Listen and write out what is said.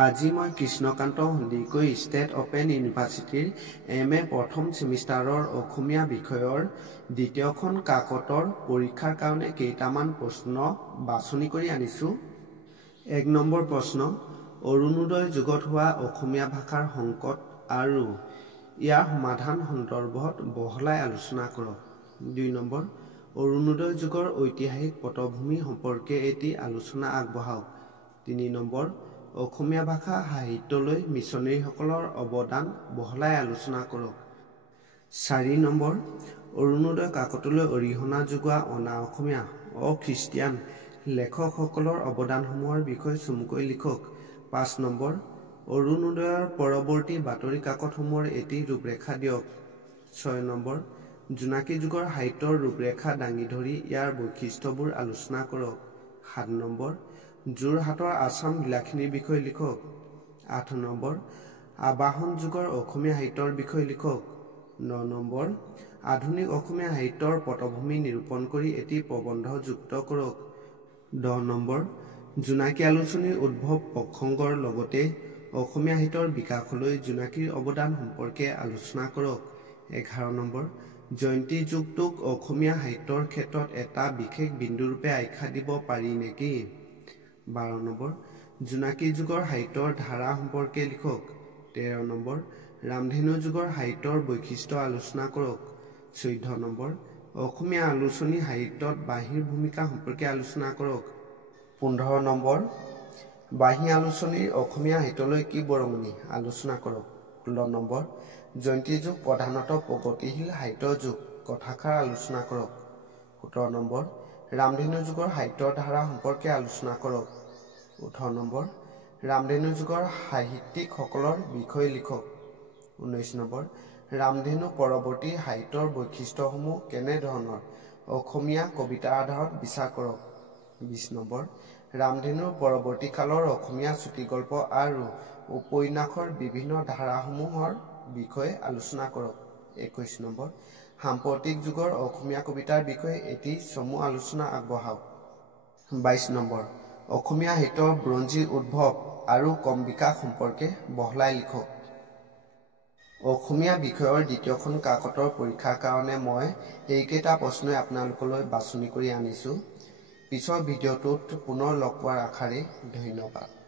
আজি মই Krishnakanta Sandikoi state open ইউনিভাৰ্চিটিৰ MA প্ৰথম ছেমিষ্টাৰৰ অসমীয়া বিষয়ৰ দ্বিতীয়খন কাকতৰ পৰীক্ষাৰ কাৰণে কেইটামান প্ৰশ্ন বাছনি কৰি আনিছোঁ। ১ নম্বৰ প্ৰশ্ন, অৰুণোদয় যুগত হোৱা অসমীয়া ভাষাৰ সংকট আৰু ইয়াৰ সমাধান সন্দৰ্ভত বহলাই আলোচনা কৰক। ২ নম্বৰ, অৰুণোদয় যুগৰ ঐতিহাসিক পটভূমি সম্পৰ্কে এটি আলোচনা আগবঢ়াওক। ৩ নম্বৰ, অসমীয়া ভাষা সাহিত্যলৈ মিছনেৰীসকলৰ অৱদান বহলাই আলোচনা কৰক। ৪ নম্বৰ, অৰুণোদয় কাকতলৈ অৰিহণা যোগোৱা অনা অসমীয়া অখ্ৰীষ্টিয়ান লেখকসকলৰ অৱদানসমূহৰ বিষয়ে চমুকৈ লিখক। ৫ নম্বৰ, অৰুণোদয়ৰ পৰৱৰ্তী বাতৰি কাকতসমূহৰ এটি ৰূপৰেখা দিয়ক। ৬ নম্বৰ, জোনাকী যুগৰ সাহিত্যৰ ৰূপৰেখা দাঙি ধৰি ইয়াৰ বৈশিষ্ট্যবোৰ আলোচনা কৰক। ৭ নম্বৰ, যোৰহাটৰ আছাম বিলাসিনীৰ বিষয়ে লিখক। ৮ নম্বৰ, আবাহন যুগৰ অসমীয়া সাহিত্যৰ বিষয়ে লিখক। ৯ নম্বৰ, আধুনিক অসমীয়া সাহিত্যৰ পটভূমি নিৰূপণ কৰি এটি প্ৰবন্ধ যুক্ত কৰক। ১০ নম্বৰ, জোনাকী আলোচনীৰ উদ্ভৱ প্ৰসংগৰ লগতে অসমীয়া সাহিত্যৰ বিকাশলৈ জোনাকীৰ অৱদান সম্পৰ্কে আলোচনা কৰক। ১১ নম্বৰ, জয়ন্তী যুগটোক অসমীয়া সাহিত্যৰ ক্ষেত্ৰত এটা বিশেষ বিন্দুৰূপে আখ্যা দিব পাৰি নেকি? ১২ নম্বৰ, জোনাকী যুগৰ সাহিত্যৰ ধাৰা সম্পৰ্কে লিখক। ১৩ নম্বৰ, ৰামধেনু যুগৰ সাহিত্যৰ বৈশিষ্ট্য আলোচনা কৰক। ১৪ নম্বৰ, অসমীয়া আলোচনী সাহিত্যত বাঁহীৰ ভূমিকা সম্পৰ্কে আলোচনা কৰক। ১৫ নম্বৰ, বাঁহী আলোচনীৰ অসমীয়া সাহিত্যলৈ কি বৰঙণি আলোচনা কৰক। ১৬ নম্বৰ, জয়ন্তী যুগ প্ৰধানতঃ প্ৰগতিশীল সাহিত্যৰ যুগ কথাষাৰ আলোচনা কৰক। ১৭ নম্বৰ, ৰামধেনু যুগৰ সাহিত্যৰ ধাৰা সম্পৰ্কে আলোচনা কৰক। ১৮ নম্বৰ, ৰামধেনু যুগৰ সাহিত্যিকসকলৰ বিষয়ে লিখক। ১৯ নম্বৰ, ৰামধেনু পৰৱৰ্তী সাহিত্যৰ বৈশিষ্ট্যসমূহ কেনেধৰণৰ অসমীয়া কবিতাৰ আধাৰত বিচাৰ কৰক। ২০ নম্বৰ, ৰামধেনুৰ পৰৱৰ্তী কালৰ অসমীয়া চুটিগল্প আৰু উপন্যাসৰ বিভিন্ন ধাৰাসমূহৰ বিষয়ে আলোচনা কৰক। ২১ নম্বৰ, সাম্প্ৰতিক যুগৰ অসমীয়া কবিতাৰ বিষয়ে এটি চমু আলোচনা আগবঢ়াওক। ২২ নম্বৰ, অসমীয়া সাহিত্যৰ বুৰঞ্জীৰ উদ্ভৱ আৰু ক্ৰম বিকাশ সম্পৰ্কে বহলাই লিখক। অসমীয়া বিষয়ৰ দ্বিতীয়খন কাকতৰ পৰীক্ষাৰ কাৰণে মই এইকেইটা প্ৰশ্নই আপোনালোকলৈ বাছনি কৰি আনিছোঁ। পিছৰ ভিডিঅ'টোত পুনৰ লগ পোৱাৰ আশাৰে ধন্যবাদ।